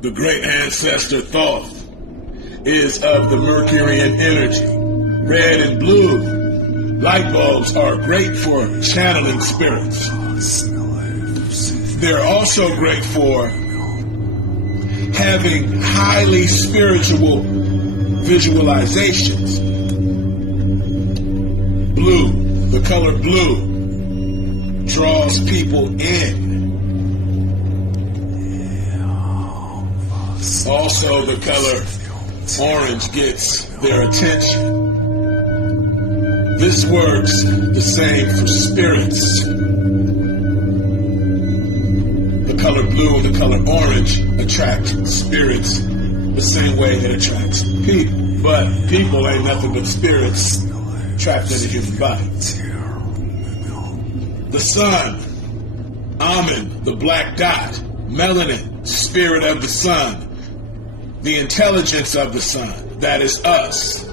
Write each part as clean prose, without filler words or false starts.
The great ancestor Thoth is of the Mercurian energy. Red and blue light bulbs are great for channeling spirits. They're also great for having highly spiritual visualizations. Blue, the color blue, draws people in. Also, the color orange gets their attention. This works the same for spirits. The color blue and the color orange attract spirits the same way it attracts people. But people ain't nothing but spirits trapped in a human body. The sun, Amen, the black dot, melanin, spirit of the sun, the intelligence of the sun, that is us.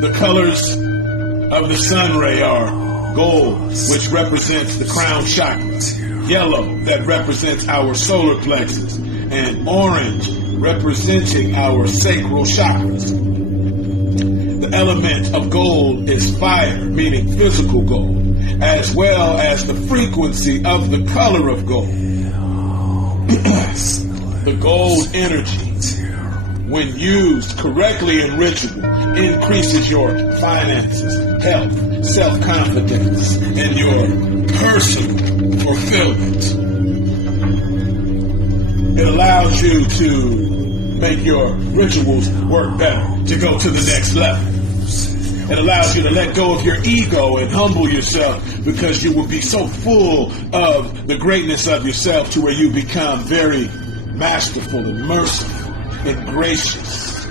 The colors of the sun ray are gold, which represents the crown chakra, yellow, that represents our solar plexus, and orange, representing our sacral chakras. The element of gold is fire, meaning physical gold, as well as the frequency of the color of gold. The gold energy, when used correctly in ritual, increases your finances, health, self-confidence, and your personal fulfillment. It allows you to make your rituals work better, to go to the next level. It allows you to let go of your ego and humble yourself, because you will be so full of the greatness of yourself to where you become very masterful and merciful and gracious.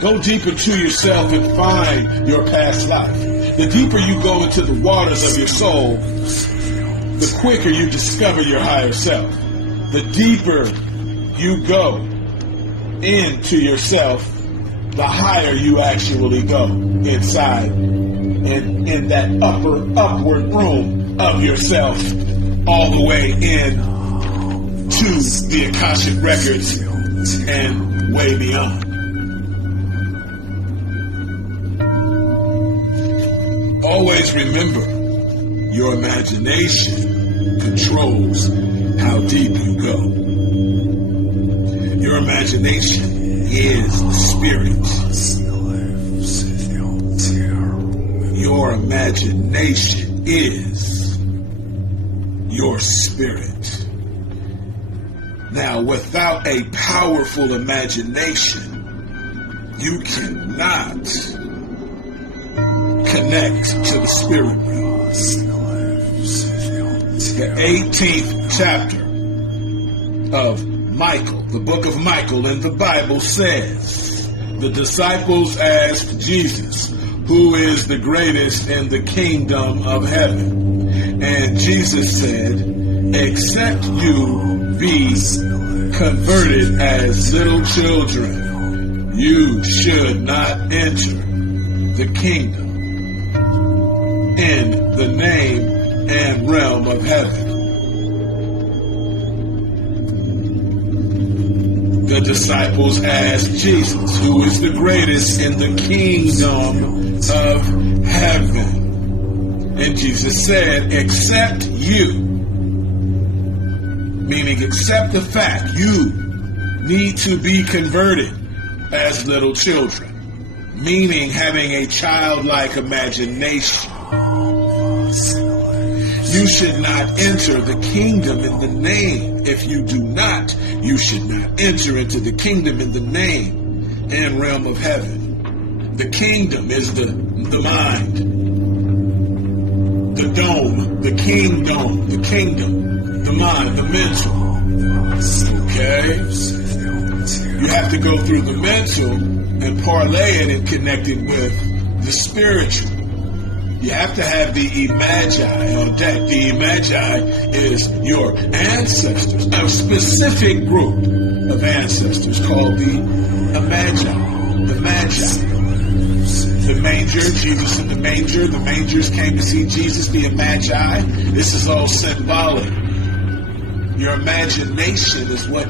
Go deep into yourself and find your past life. The deeper you go into the waters of your soul, the quicker you discover your higher self. The deeper you go into yourself, the higher you actually go inside in that upward room of yourself, all the way in to the Akashic records and way beyond. Always remember, your imagination controls how deep you go. Your imagination is the spirit. Your imagination is your spirit. Now, without a powerful imagination, you cannot connect to the spirit realm. The 18th chapter of Michael, the book of Michael in the Bible says, the disciples asked Jesus, who is the greatest in the kingdom of heaven? And Jesus said, except you be converted as little children, you should not enter the kingdom in the name and realm of heaven. The disciples asked Jesus, who is the greatest in the kingdom of heaven? And Jesus said, except you, meaning except the fact you need to be converted as little children, meaning having a childlike imagination. You should not enter the kingdom in the name. If you do not, you should not enter into the kingdom in the name and realm of heaven. The kingdom is the mind, the dome, the kingdom, the mind, the mental. Okay? You have to go through the mental and parlay it and connect it with the spiritual. You have to have the Imagi on deck. The Imagi is your ancestors, a specific group of ancestors called the Imagi. The Magi. The manger, Jesus in the manger. The mangers came to see Jesus, the Imagi. This is all symbolic. Your imagination is what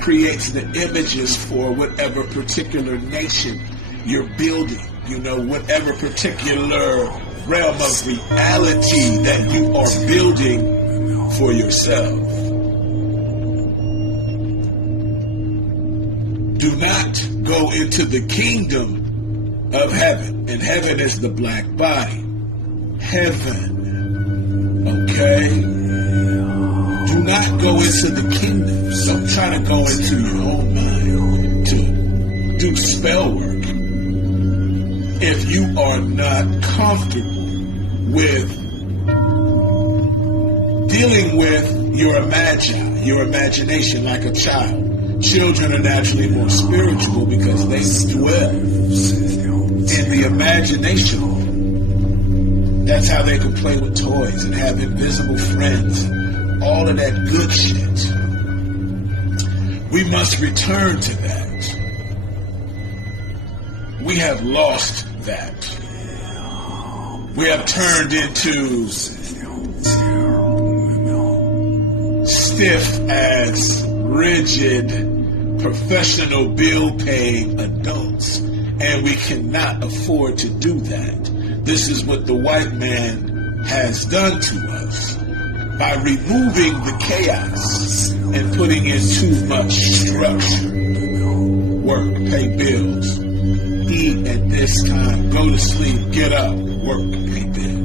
creates the images for whatever particular nation you're building. You know, whatever particular realm of reality that you are building for yourself. Do not go into the kingdom of heaven. And heaven is the black body. Heaven. Okay? Do not go into the kingdom. Don't try to go into your own mind to do spell work if you are not comfortable with dealing with your imagination like a child. Children are naturally more spiritual because they dwell in the imagination. That's how they can play with toys and have invisible friends. All of that good shit. We must return to that. We have lost that. We have turned into stiff as rigid professional bill-paying adults, and we cannot afford to do that. This is what the white man has done to us by removing the chaos and putting in too much structure. Work, pay bills, eat at this time, go to sleep, get up, work, pay bills.